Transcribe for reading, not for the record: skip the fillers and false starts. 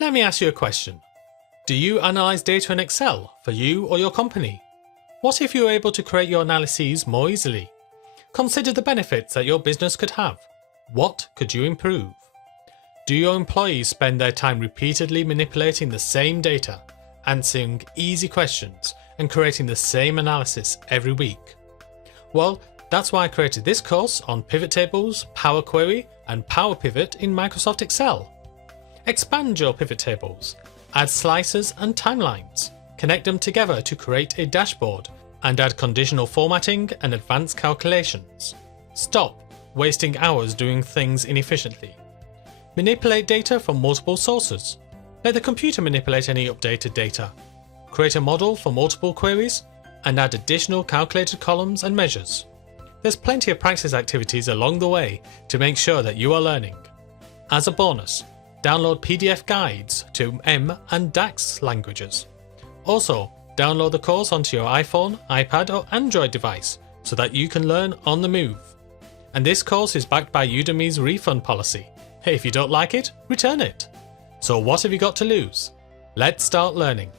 Let me ask you a question. Do you analyze data in Excel for you or your company? What if you were able to create your analyses more easily? Consider the benefits that your business could have. What could you improve? Do your employees spend their time repeatedly manipulating the same data, answering easy questions, and creating the same analysis every week? Well, that's why I created this course on pivot tables, PowerQuery, and PowerPivot in Microsoft Excel. Expand your pivot tables, add slices and timelines, connect them together to create a dashboard, and add conditional formatting and advanced calculations. Stop wasting hours doing things inefficiently. Manipulate data from multiple sources. Let the computer manipulate any updated data. Create a model for multiple queries, and add additional calculated columns and measures. There's plenty of practice activities along the way to make sure that you are learning. As a bonus, download PDF guides to M and DAX languages. Also, download the course onto your iPhone, iPad or Android device so that you can learn on the move. And this course is backed by Udemy's refund policy. Hey, if you don't like it, return it. So what have you got to lose? Let's start learning.